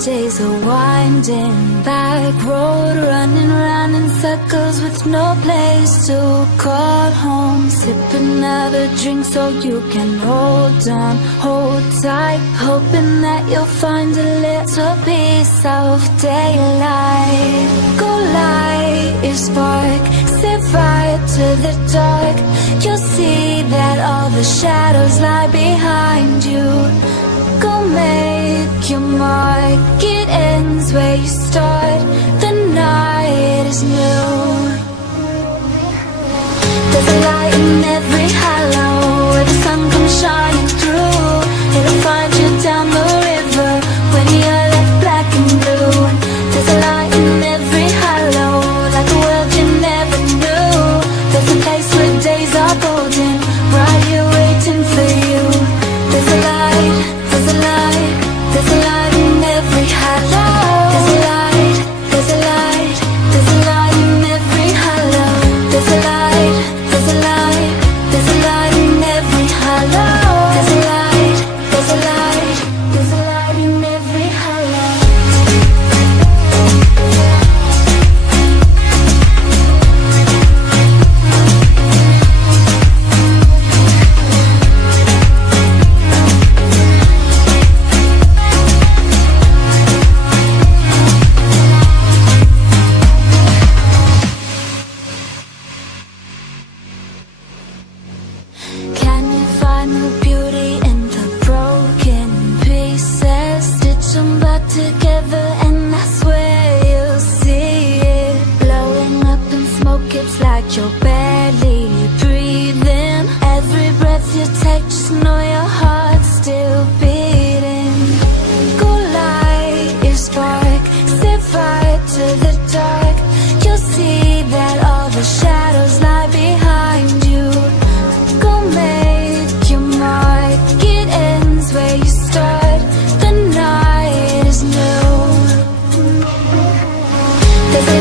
days are winding, back road running round in circles with no place to call home. Sip another drink so you can hold on, hold tight, hoping that you'll find a little piece of daylight. Go light your spark, set fire to the dark. You'll see that all the shadows lie behind you. Go make your mark, it ends where you start. The night is new. There's a light in every hollow where the sun comes shining through. It'll find you down the river when you're left black and blue. There's a light in every hollow, like a world you never knew. There's a place where days are golden, right here waiting for you. There's a light, there's a light, there's a light in every hollow. There's a light, there's a light, there's a light in every hollow. There's a light, there's a light, there's a light in every hollow. There's a light, there's a light, there's a light in every hollow. Can you find the beauty in the broken pieces? Stitch them back together and that's where you'll see it. Blowing up in smoke, it's like you're barely breathing. Every breath you take, just know your heart's still beating. Go light your spark, set fire to the dark. You'll see that all the shadows lie behind you. Go make your mark, it ends where you start. The night is new. There's a